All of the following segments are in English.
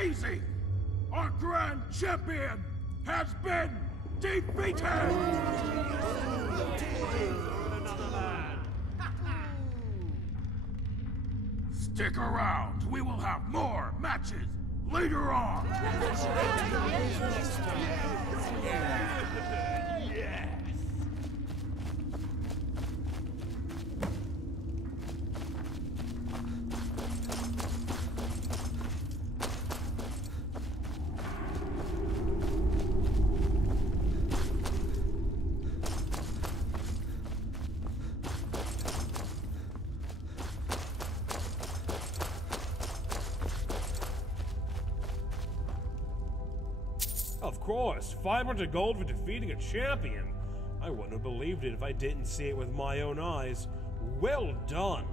Amazing! Our grand champion has been defeated! Stick around, we will have more matches later on! Of course, 500 gold for defeating a champion. I wouldn't have believed it if I didn't see it with my own eyes. Well done.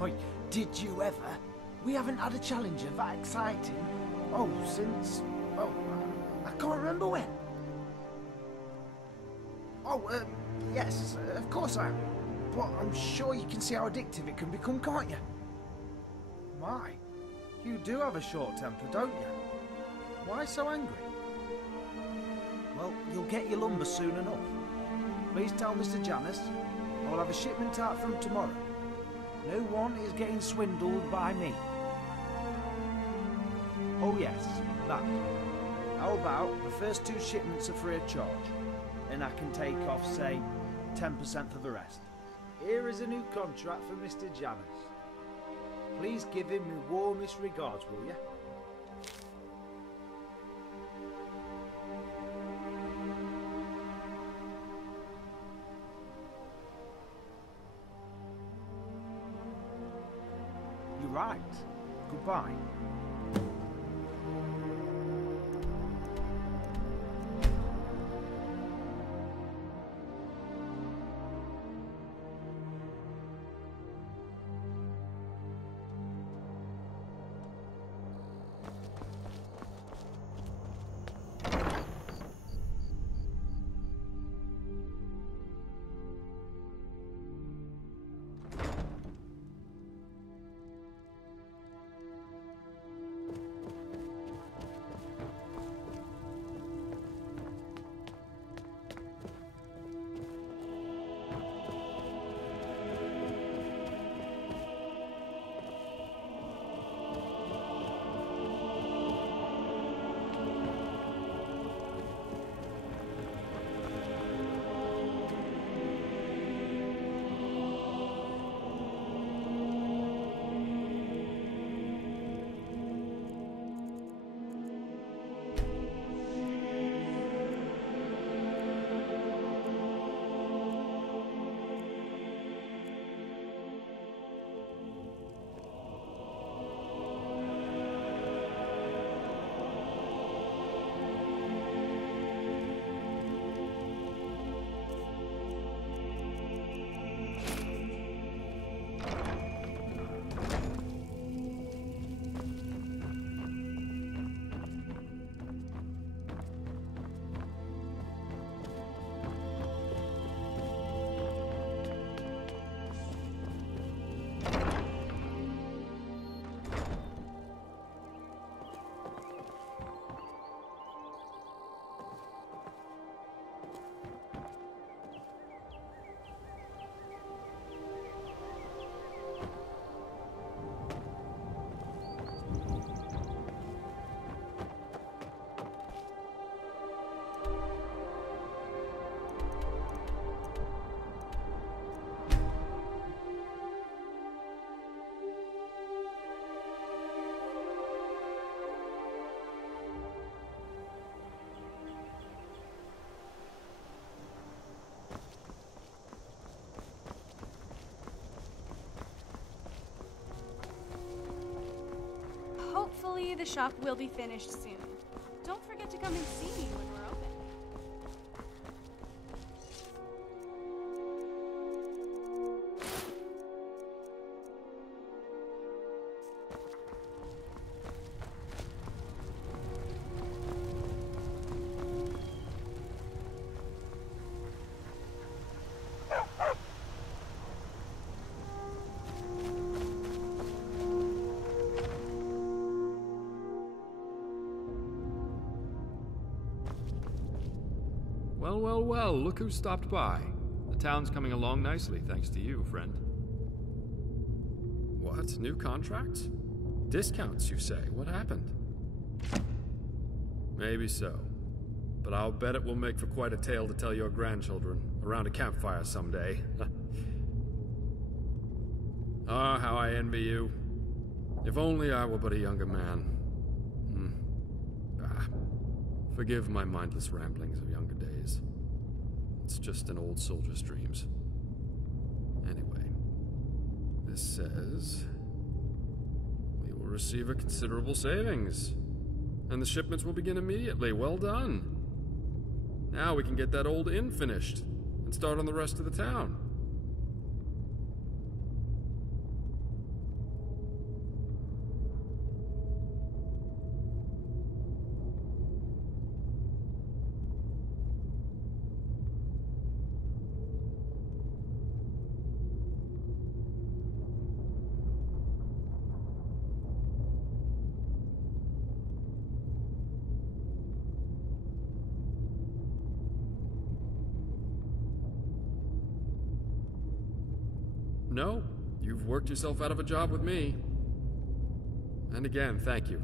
Boy, did you ever? We haven't had a challenger that exciting. Oh, since... oh, I can't remember when. Oh, yes, of course I am. But I'm sure you can see how addictive it can become, can't you? My, you do have a short temper, don't you? Why so angry? Well, you'll get your lumber soon enough. Please tell Mr. Janus I'll have a shipment out from tomorrow. No one is getting swindled by me. Oh yes, that. How about the first 2 shipments are free of charge? And I can take off, say, 10% for the rest. Here is a new contract for Mr. Janus. Please give him my warmest regards, will you? You're right. Goodbye. the shop will be finished soon. Don't forget to come and see me when we're open. Well, look who stopped by. The town's coming along nicely, thanks to you, friend. What? New contracts? Discounts, you say? What happened? Maybe so. But I'll bet it will make for quite a tale to tell your grandchildren around a campfire someday. Ah, how I envy you. If only I were but a younger man. Forgive my mindless ramblings of younger days. It's just an old soldier's dreams. Anyway, this says we will receive a considerable savings, and the shipments will begin immediately. Well done. Now we can get that old inn finished and start on the rest of the town. No, you've worked yourself out of a job with me. And again, thank you.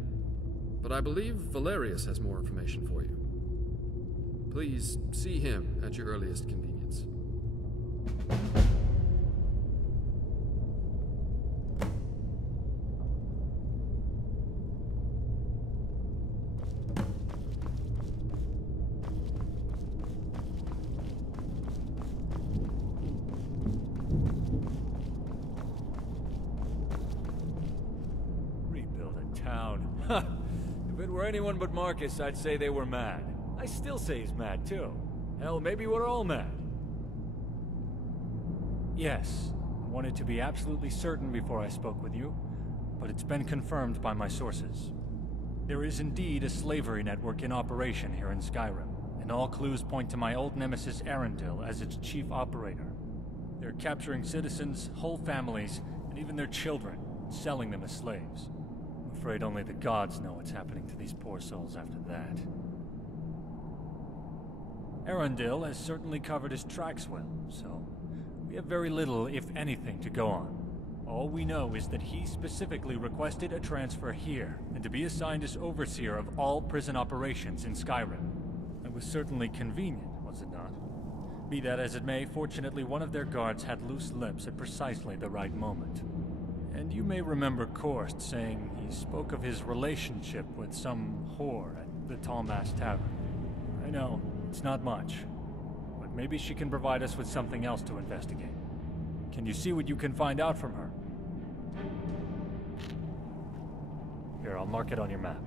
But I believe Valerius has more information for you. Please see him at your earliest convenience. If it were anyone but Marcus, I'd say they were mad. I still say he's mad, too. Hell, maybe we're all mad. Yes, I wanted to be absolutely certain before I spoke with you, but it's been confirmed by my sources. There is indeed a slavery network in operation here in Skyrim, and all clues point to my old nemesis Cyrodil as its chief operator. They're capturing citizens, whole families, and even their children, selling them as slaves. I'm afraid only the gods know what's happening to these poor souls after that. Cyrodil has certainly covered his tracks well, so we have very little, if anything, to go on. All we know is that he specifically requested a transfer here, and to be assigned as overseer of all prison operations in Skyrim. It was certainly convenient, was it not? Be that as it may, fortunately one of their guards had loose lips at precisely the right moment. And you may remember Korst saying he spoke of his relationship with some whore at the Tallmast Tavern. I know, it's not much, but maybe she can provide us with something else to investigate. Can you see what you can find out from her? Here, I'll mark it on your map.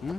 Hmm?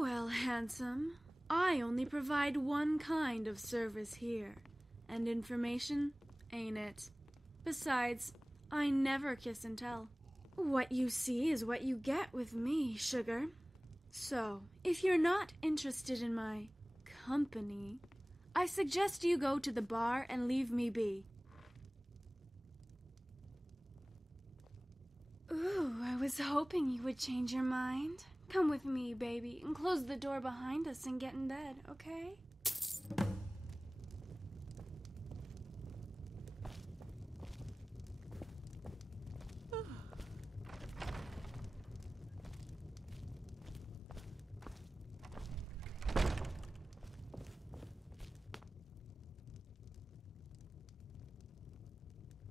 Well, handsome, I only provide one kind of service here. And information, ain't it? Besides, I never kiss and tell. What you see is what you get with me, sugar. So, if you're not interested in my company, I suggest you go to the bar and leave me be. Ooh, I was hoping you would change your mind. Come with me, baby, and close the door behind us and get in bed, okay?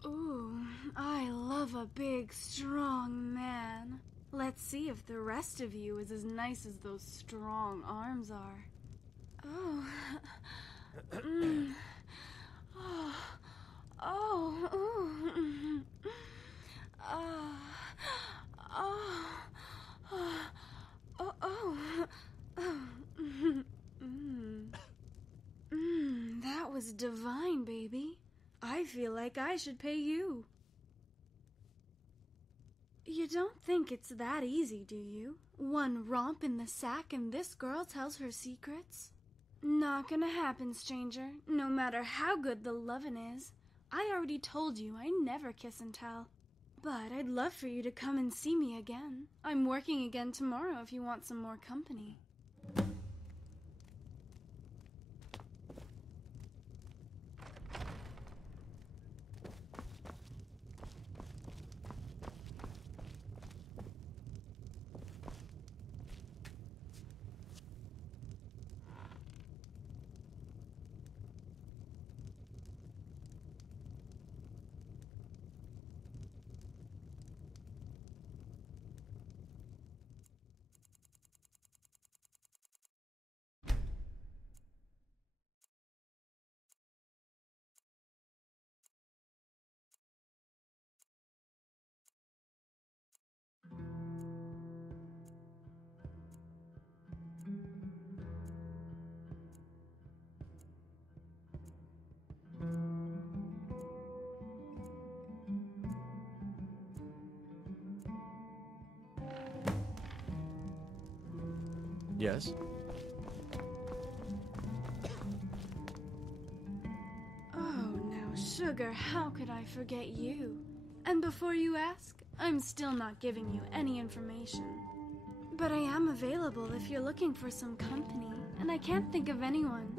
Ooh, I love a big, strong man. Let's see if the rest of you is as nice as those strong arms are. Oh, Oh, ooh. That was divine, baby. I feel like I should pay you. You don't think it's that easy, do you? One romp in the sack and this girl tells her secrets? Not gonna happen, stranger, no matter how good the lovin' is. I already told you I never kiss and tell. But I'd love for you to come and see me again. I'm working again tomorrow if you want some more company. Yes? Oh, now, sugar, how could I forget you? And before you ask, I'm still not giving you any information. But I am available if you're looking for some company, and I can't think of anyone,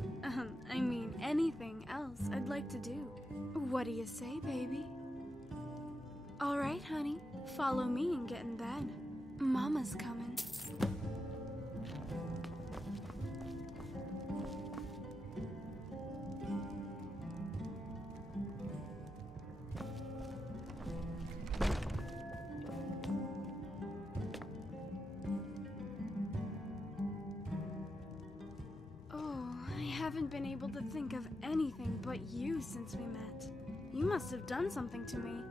anything else I'd like to do. What do you say, baby? All right, honey, follow me and get in bed. Mama's coming. I haven't been able to think of anything but you since we met. You must have done something to me.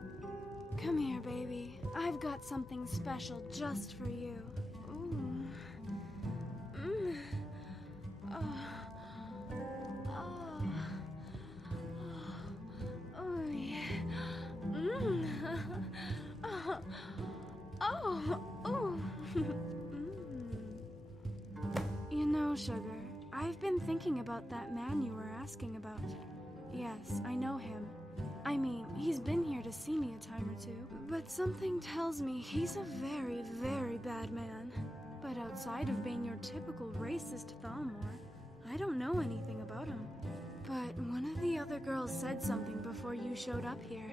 Come here, baby. I've got something special just for you. Ooh. Oh, yeah. You know, sugar, I've been thinking about that man you were asking about. Yes, I know him. He's been here to see me a time or two, but something tells me he's a very, very bad man. But outside of being your typical racist Thalmor, I don't know anything about him. But one of the other girls said something before you showed up here.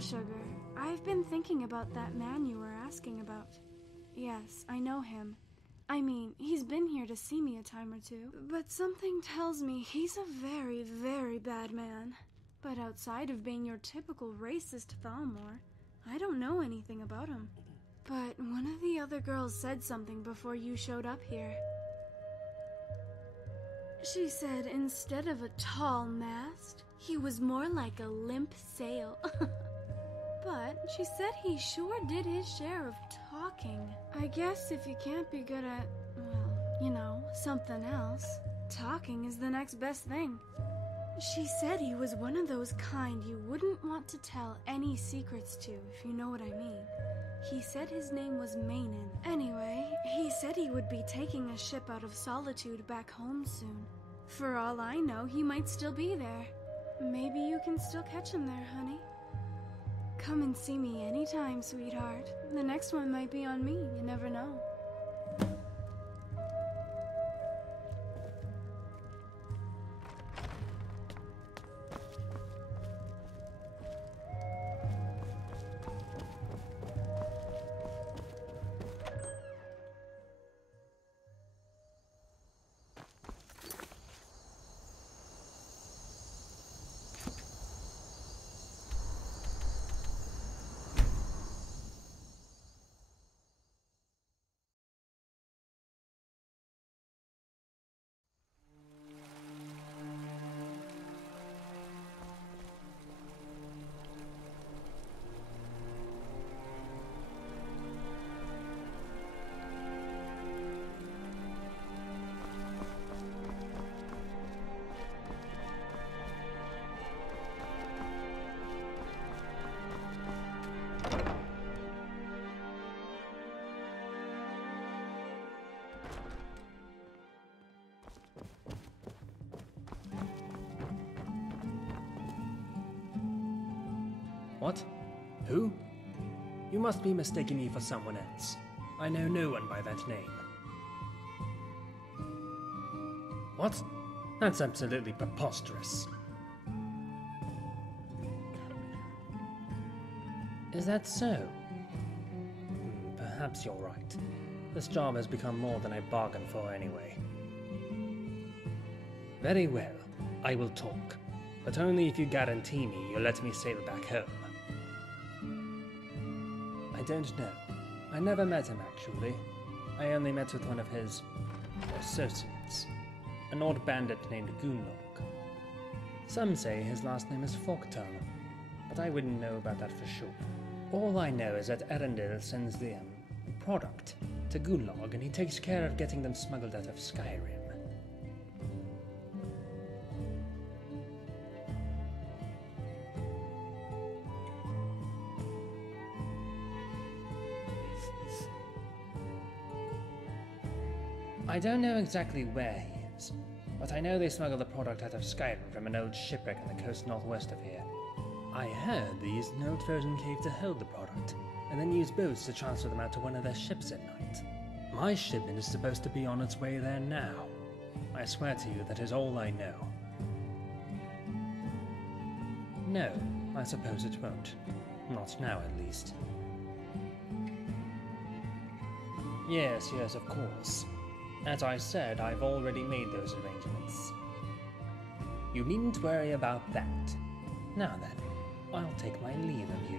Sugar, I've been thinking about that man you were asking about. Yes, I know him. He's been here to see me a time or two, but something tells me he's a very, very bad man. But outside of being your typical racist Thalmor, I don't know anything about him. But one of the other girls said something before you showed up here. She said instead of a tall mast, He was more like a limp sail. But she said he sure did his share of talking. I guess if you can't be good at, well, you know, something else, talking is the next best thing. She said he was one of those kind you wouldn't want to tell any secrets to, if you know what I mean. He said his name was Mainin. Anyway, he said he would be taking a ship out of Solitude back home soon. For all I know, he might still be there. Maybe you can still catch him there, honey. Come and see me anytime, sweetheart. The next one might be on me, you never know. What? Who? You must be mistaking me for someone else. I know no one by that name. What? That's absolutely preposterous. Is that so? Perhaps you're right. This job has become more than I bargained for anyway. Very well, I will talk. But only if you guarantee me you'll let me sail back home. I don't know. I never met him, actually. I only met with one of his associates, an old bandit named Gunlog. Some say his last name is Forktongue, but I wouldn't know about that for sure. All I know is that Arundel sends the product to Gunlog, and he takes care of getting them smuggled out of Skyrim. I don't know exactly where he is, but I know they smuggle the product out of Skyrim from an old shipwreck on the coast northwest of here. I heard they used an old frozen cave to hold the product, and then used boats to transfer them out to one of their ships at night. My shipment is supposed to be on its way there now. I swear to you that is all I know. No, I suppose it won't. Not now, at least. Yes, of course. As I said, I've already made those arrangements. You needn't worry about that. Now then, I'll take my leave of you.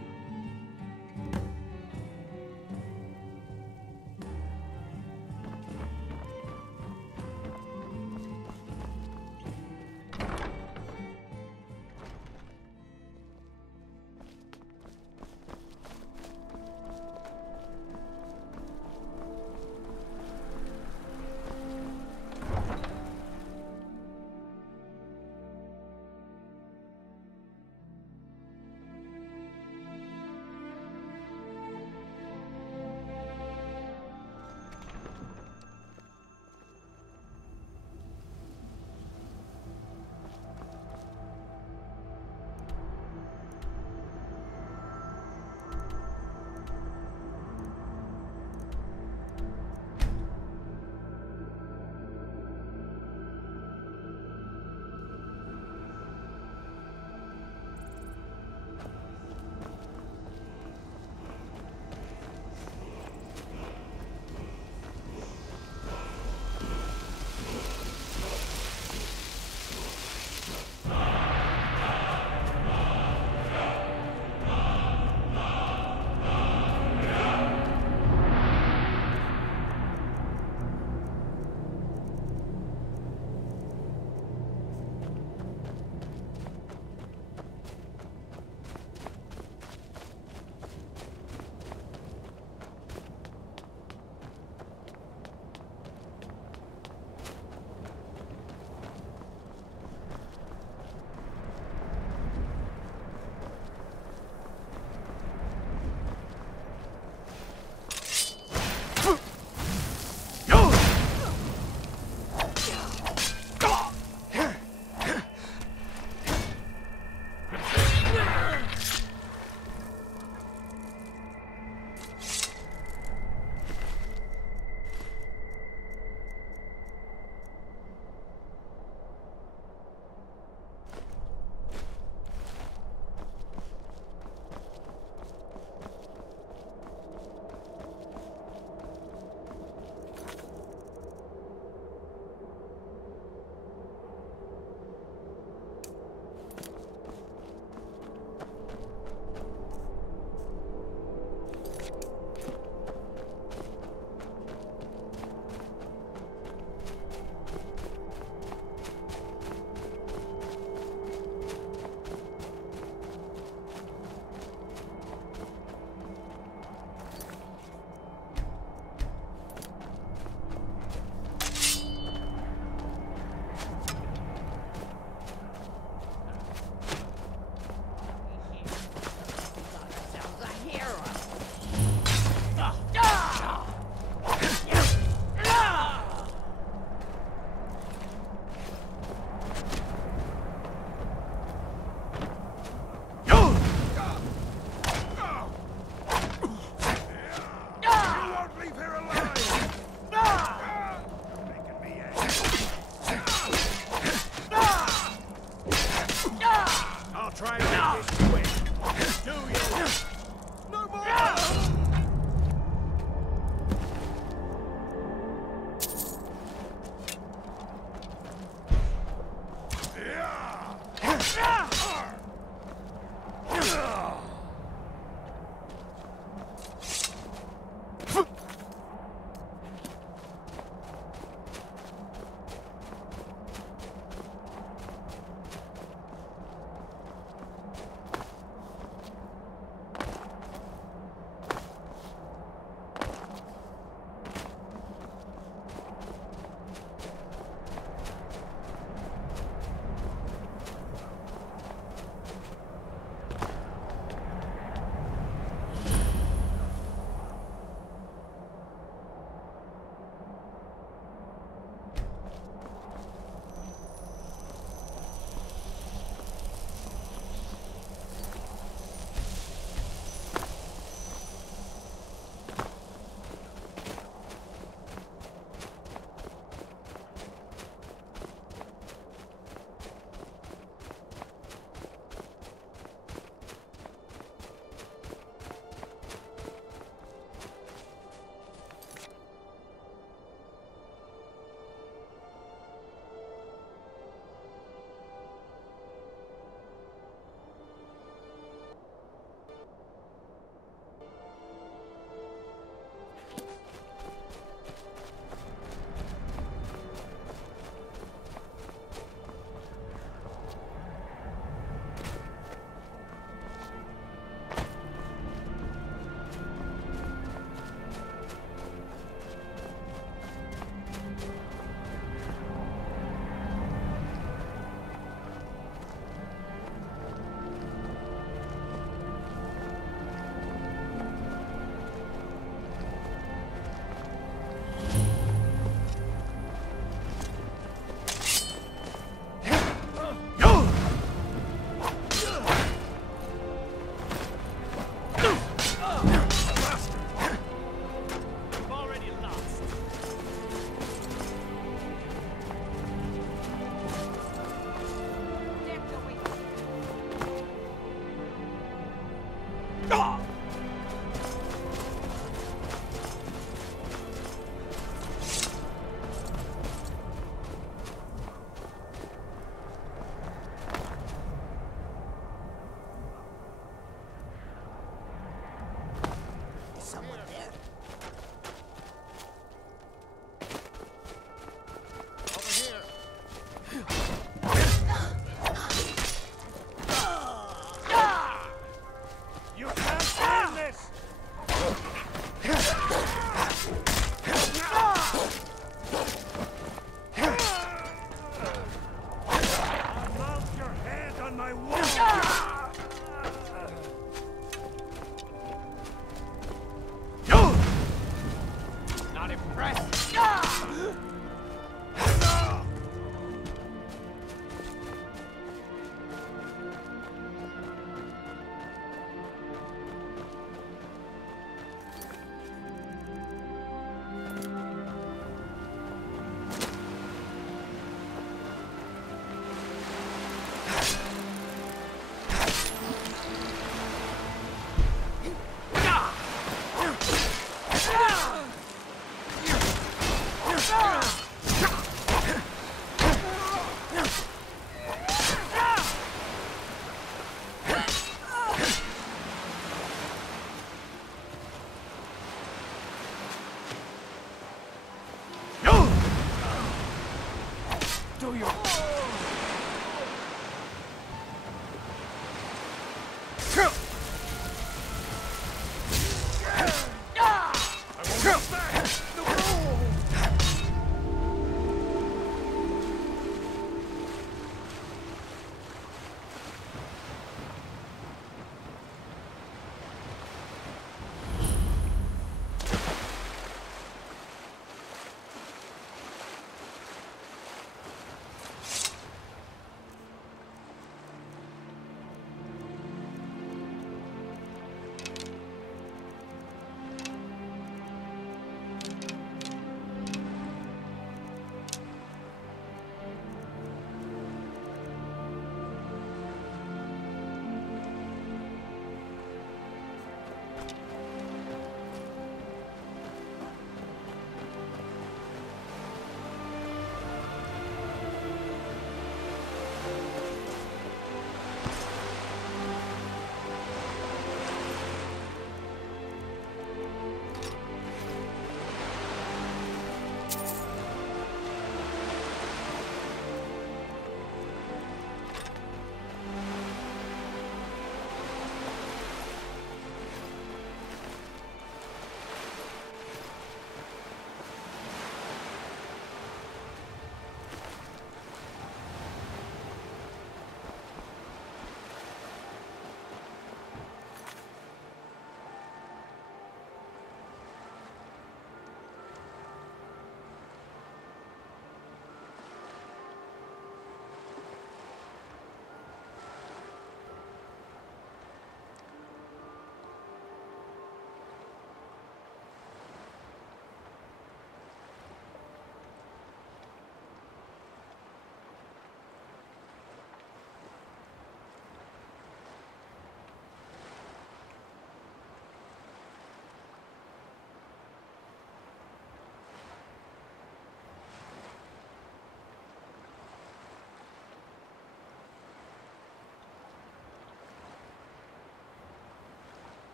Show your...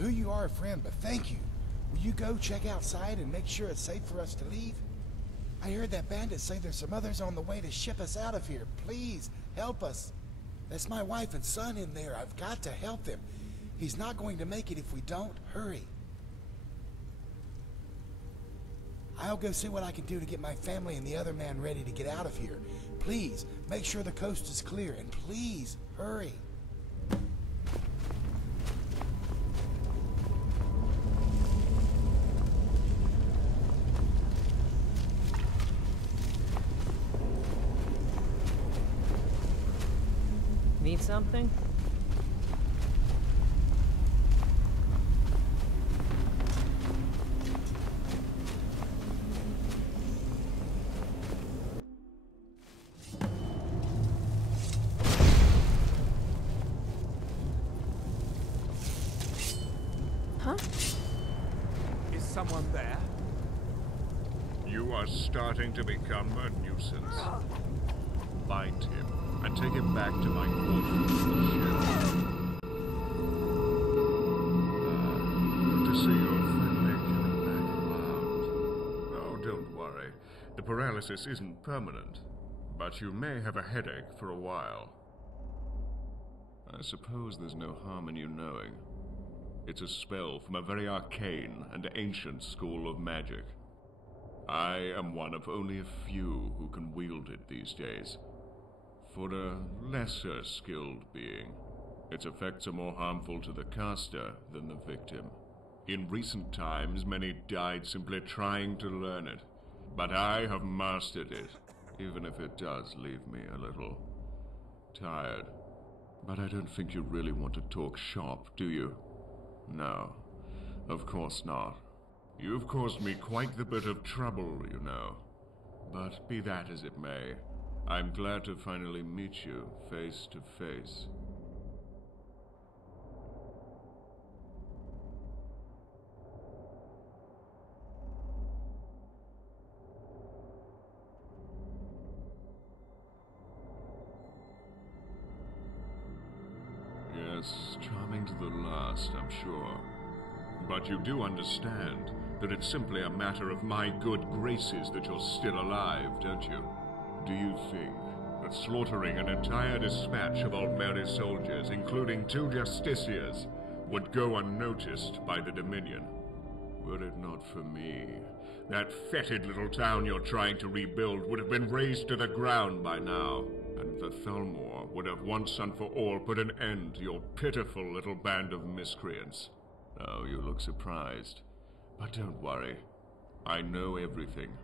who you are, friend, but thank you. Will you go check outside and make sure it's safe for us to leave? I heard that bandit say there's some others on the way to ship us out of here. Please, help us. That's my wife and son in there. I've got to help them. He's not going to make it if we don't. Hurry. I'll go see what I can do to get my family and the other man ready to get out of here. Please, make sure the coast is clear, and please, hurry. Need something? Huh? Is someone there? You are starting to become a nuisance. Find him and take him back to my quarters on the ship. Good to see your friendly coming back around. Oh, don't worry. The paralysis isn't permanent, but you may have a headache for a while. I suppose there's no harm in you knowing. It's a spell from a very arcane and ancient school of magic. I am one of only a few who can wield it these days. For a lesser skilled being, its effects are more harmful to the caster than the victim. In recent times, many died simply trying to learn it, but I have mastered it, even if it does leave me a little tired. But I don't think you really want to talk shop, do you? No, of course not. You've caused me quite the bit of trouble, you know. But be that as it may, I'm glad to finally meet you face to face. Yes, charming to the last, I'm sure. But you do understand that it's simply a matter of my good graces that you're still alive, don't you? Do you think that slaughtering an entire dispatch of Aldmeri soldiers, including 2 justiciars, would go unnoticed by the Dominion? Were it not for me, that fetid little town you're trying to rebuild would have been razed to the ground by now, and the Thalmor would have once and for all put an end to your pitiful little band of miscreants. Oh, you look surprised. But don't worry. I know everything.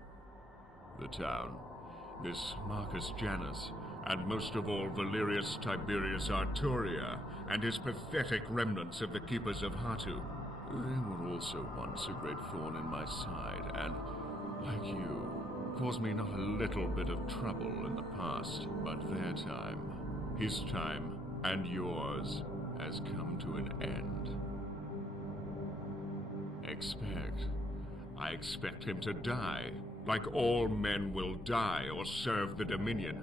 The town, this Marcus Janus, and most of all Valerius Tiberius Arturia, and his pathetic remnants of the Keepers of Hatu. They were also once a great thorn in my side, and, like you, caused me not a little bit of trouble in the past, but their time, his time, and yours, has come to an end. I expect him to die, like all men will die or serve the Dominion.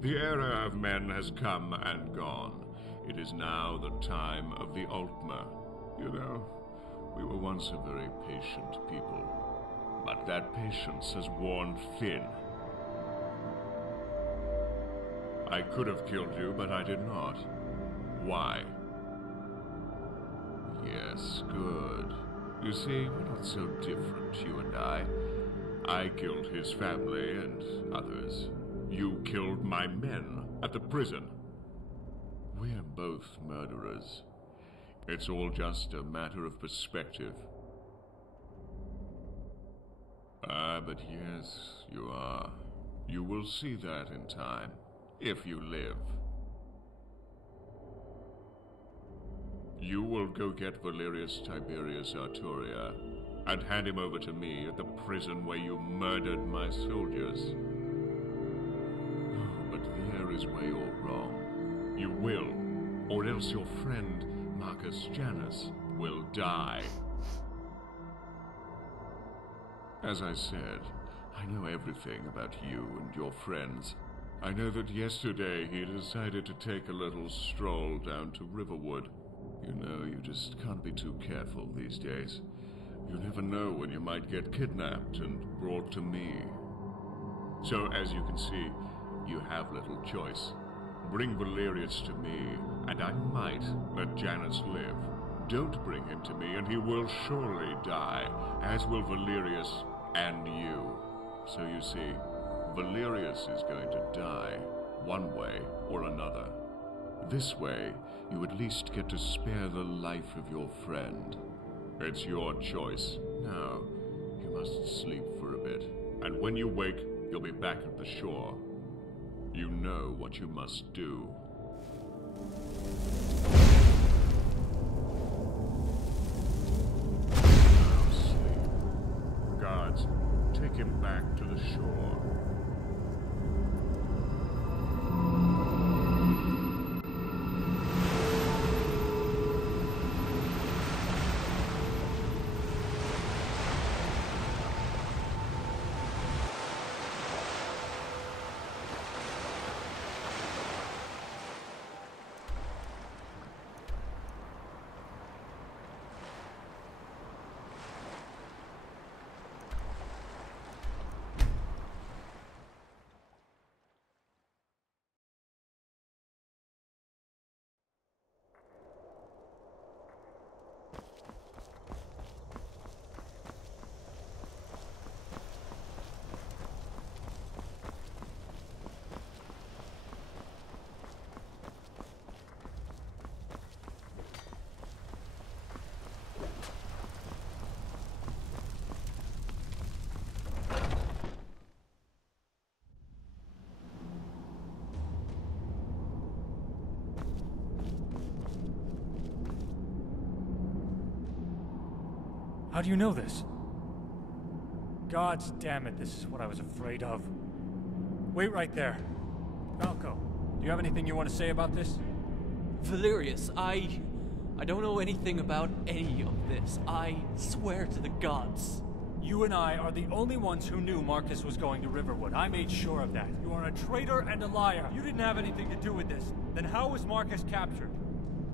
The era of men has come and gone. It is now the time of the Altmer. You know, we were once a very patient people, but that patience has worn thin. I could have killed you, but I did not. Why? Yes, good. You see, we're not so different, you and I. I killed his family and others. You killed my men at the prison. We're both murderers. It's all just a matter of perspective. Ah, but yes, you are. You will see that in time, if you live. You will go get Valerius Tiberius Arturia and hand him over to me at the prison where you murdered my soldiers. Oh, but there is where you're wrong. You will, or else your friend Marcus Janus will die. As I said, I know everything about you and your friends. I know that yesterday he decided to take a little stroll down to Riverwood. You know, you just can't be too careful these days. You never know when you might get kidnapped and brought to me. So, as you can see, you have little choice. Bring Valerius to me, and I might let Janus live. Don't bring him to me, and he will surely die, as will Valerius and you. So you see, Valerius is going to die, one way or another. This way, you at least get to spare the life of your friend. It's your choice. Now, you must sleep for a bit, and when you wake, you'll be back at the shore. You know what you must do. Now sleep. Guards, take him back to the shore. How do you know this? Gods damn it, this is what I was afraid of. Wait right there. Falco, do you have anything you want to say about this? Valerius, I don't know anything about any of this. I swear to the gods. You and I are the only ones who knew Marcus was going to Riverwood. I made sure of that. You are a traitor and a liar. You didn't have anything to do with this. Then how was Marcus captured?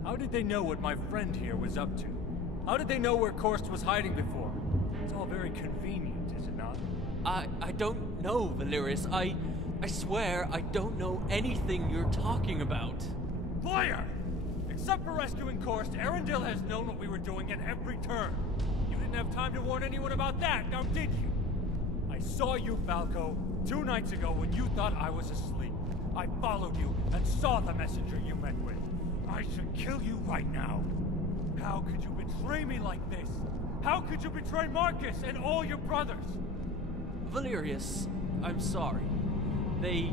How did they know what my friend here was up to? How did they know where Korst was hiding before? It's all very convenient, is it not? I don't know, Valerius. I swear I don't know anything you're talking about. Liar! Except for rescuing Korst, Arundel has known what we were doing at every turn. You didn't have time to warn anyone about that, now did you? I saw you, Falco, 2 nights ago when you thought I was asleep. I followed you and saw the messenger you met with. I should kill you right now. How could you betray me like this? How could you betray Marcus and all your brothers? Valerius, I'm sorry. They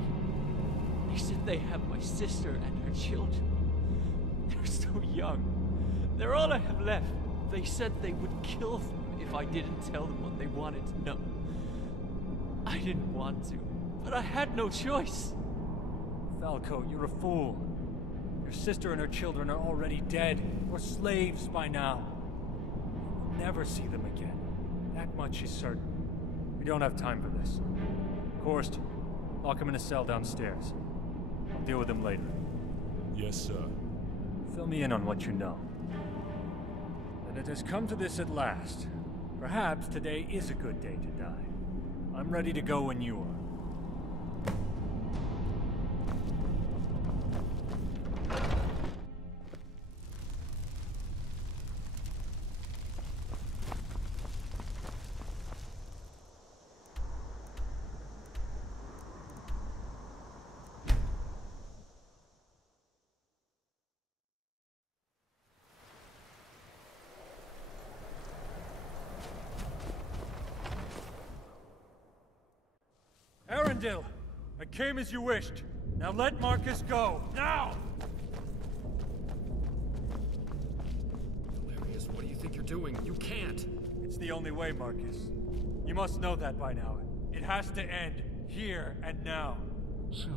said they have my sister and her children. They're so young. They're all I have left. They said they would kill them if I didn't tell them what they wanted to know. I didn't want to, but I had no choice. Falco, you're a fool. Your sister and her children are already dead, or slaves by now. We'll never see them again. That much is certain. We don't have time for this. Korst, lock him in a cell downstairs. I'll deal with him later. Yes, sir. Fill me in on what you know. And it has come to this at last. Perhaps today is a good day to die. I'm ready to go when you are. Arundel, I came as you wished. Now let Marcus go. Now! Valerius, what do you think you're doing? You can't! It's the only way, Marcus. You must know that by now. It has to end, here and now. So,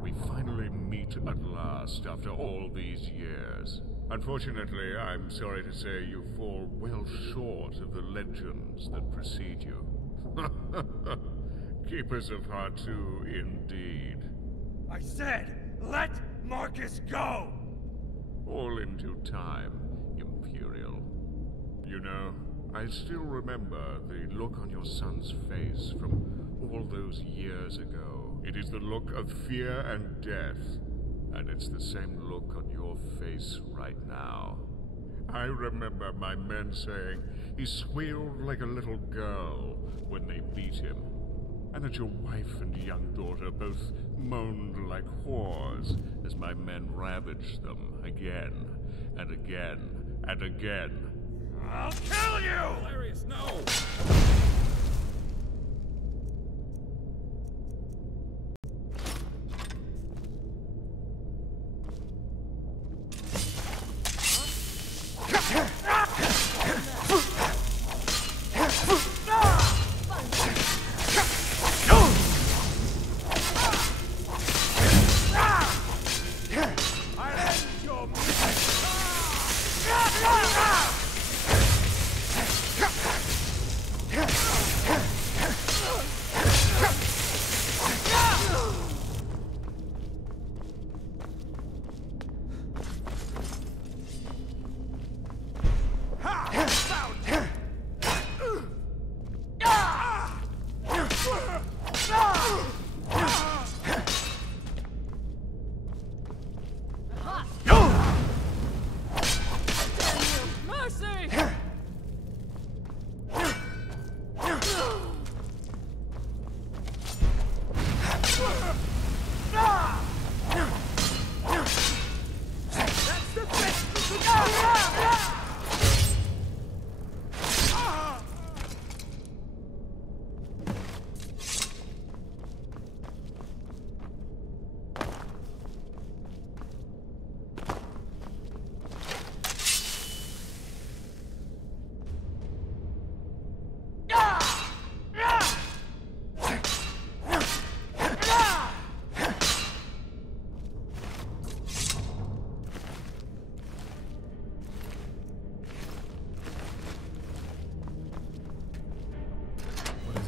we finally meet at last after all these years. Unfortunately, I'm sorry to say you fall well short of the legends that precede you. Keepers of Hartu, indeed. I said, let Marcus go! All in due time, Imperial. You know, I still remember the look on your son's face from all those years ago. It is the look of fear and death, and it's the same look on your face right now. I remember my men saying he squealed like a little girl when they beat him, and that your wife and young daughter both moaned like whores as my men ravaged them again and again and again. I'll kill you! Hilarious, no!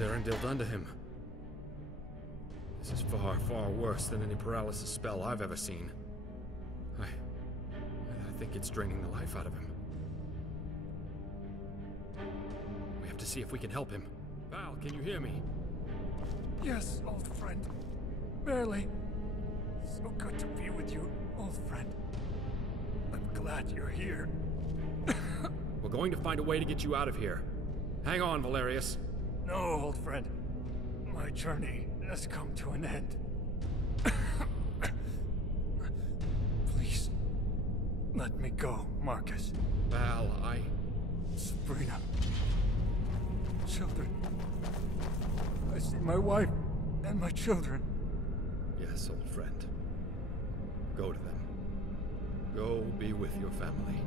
Cyrodil done to him? This is far, far worse than any paralysis spell I've ever seen. I think it's draining the life out of him. We have to see if we can help him. Val, can you hear me? Yes, old friend. Barely. So good to be with you, old friend. I'm glad you're here. We're going to find a way to get you out of here. Hang on, Valerius. No, old friend. My journey has come to an end. Please, let me go, Marcus. Val, Sabrina. Children. I see my wife and my children. Yes, old friend. Go to them. Go be with your family.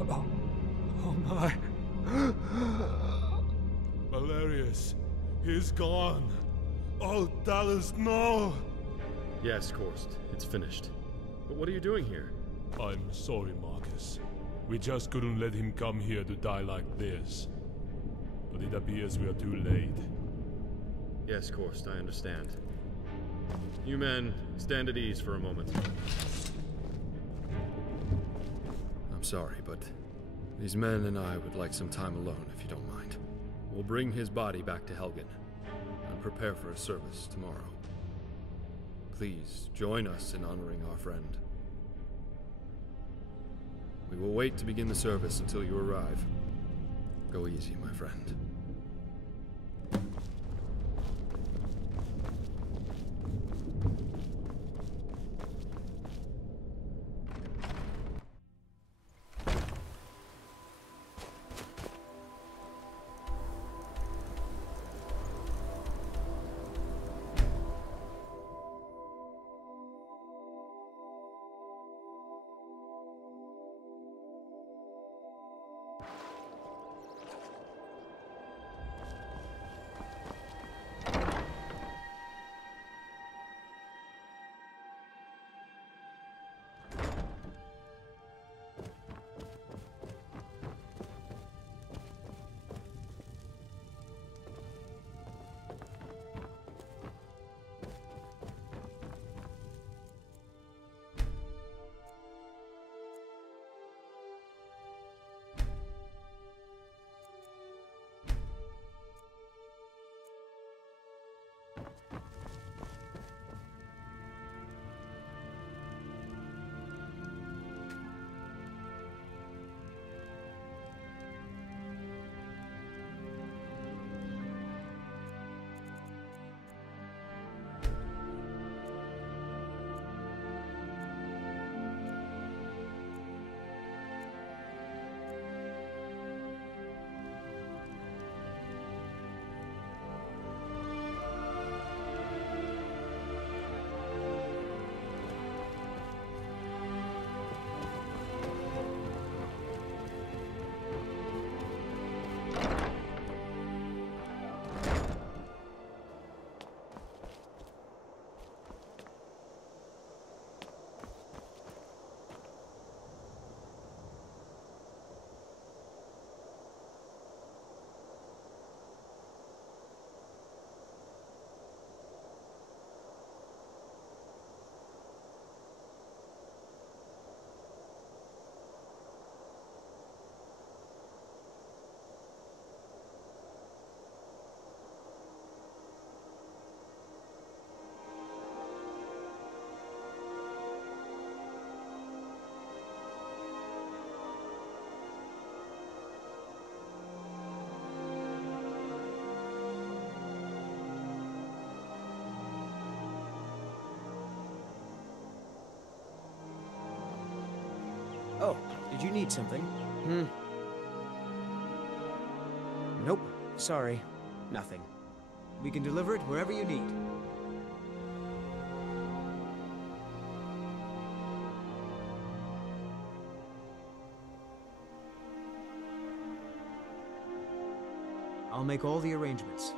Oh my. Valerius, he's gone. Oh, Dallas, no! Yes, Korst, it's finished. But what are you doing here? I'm sorry, Marcus. We just couldn't let him come here to die like this. But it appears we are too late. Yes, Korst, I understand. You men, stand at ease for a moment. I'm sorry, but these men and I would like some time alone, if you don't mind. We'll bring his body back to Helgen and prepare for a service tomorrow. Please join us in honoring our friend. We will wait to begin the service until you arrive. Go easy, my friend. Did you need something? Nope. Sorry. Nothing. We can deliver it wherever you need. I'll make all the arrangements.